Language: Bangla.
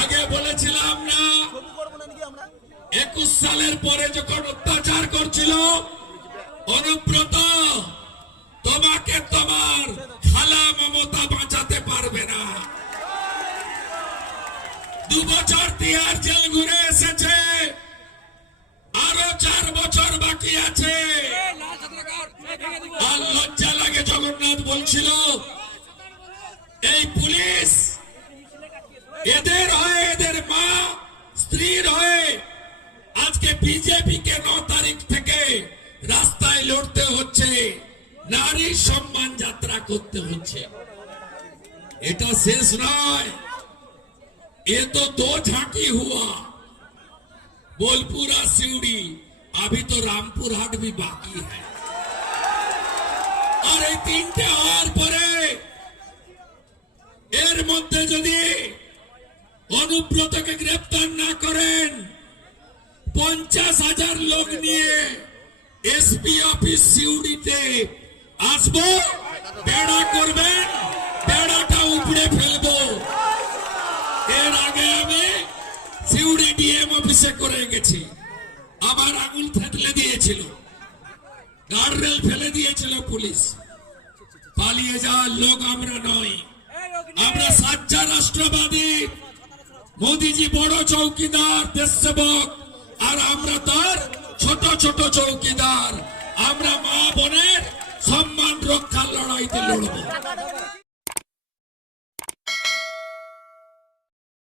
আগে বলেছিলাম না। একুশ সালের পরে যখন অত্যাচার করছিল অনুব্রত তোমাকে তোমার খালা মমতা বাঁচাতে পারবে না। দু বছর তিহার জেল ঘুরে এসেছে আরও চার বছর বাকি আছে। আর লজ্জা লাগে জগন্নাথ বলছিল এই পুলিশ এদের স্ত্রীর হয়ে আজকে বিজেপি কে ন তারিখ থেকে রাস্তায় লড়তে হচ্ছে নারী সম্মান যাত্রা করতে হচ্ছে এটা শেষ নয় ये तो दो झांकी हुआ बोलपुरा सिवड़ी अभी तो रामपुर हाट भी बाकी है আর এই তিনটে হওয়ার পরে অনুব্রতকে গ্রেপ্তার না করেন। পঞ্চাশ হাজার লোক নিয়ে এসপি অফিস সিউড়িতে আসব। বেড়া করবেন, বেড়াটা উপড়ে ফেলব। এর আগে আমি সিউড়ি ডিএম অফিসে করে গেছি। আবার আগুন থেতলে দিয়েছিল। গার্ডরেল ফেলে দিয়েছিল পুলিশ। পালিয়ে যাওয়ার লোক আমরা নই আমরা সাচ্চা রাষ্ট্রবাদী। মোদিজি বড় চৌকিদার দেশ সেবক, আর আমরা তার ছোট ছোট চৌকিদার। আমরা মা বোনের সম্মান রক্ষার লড়াইতে লড়বো।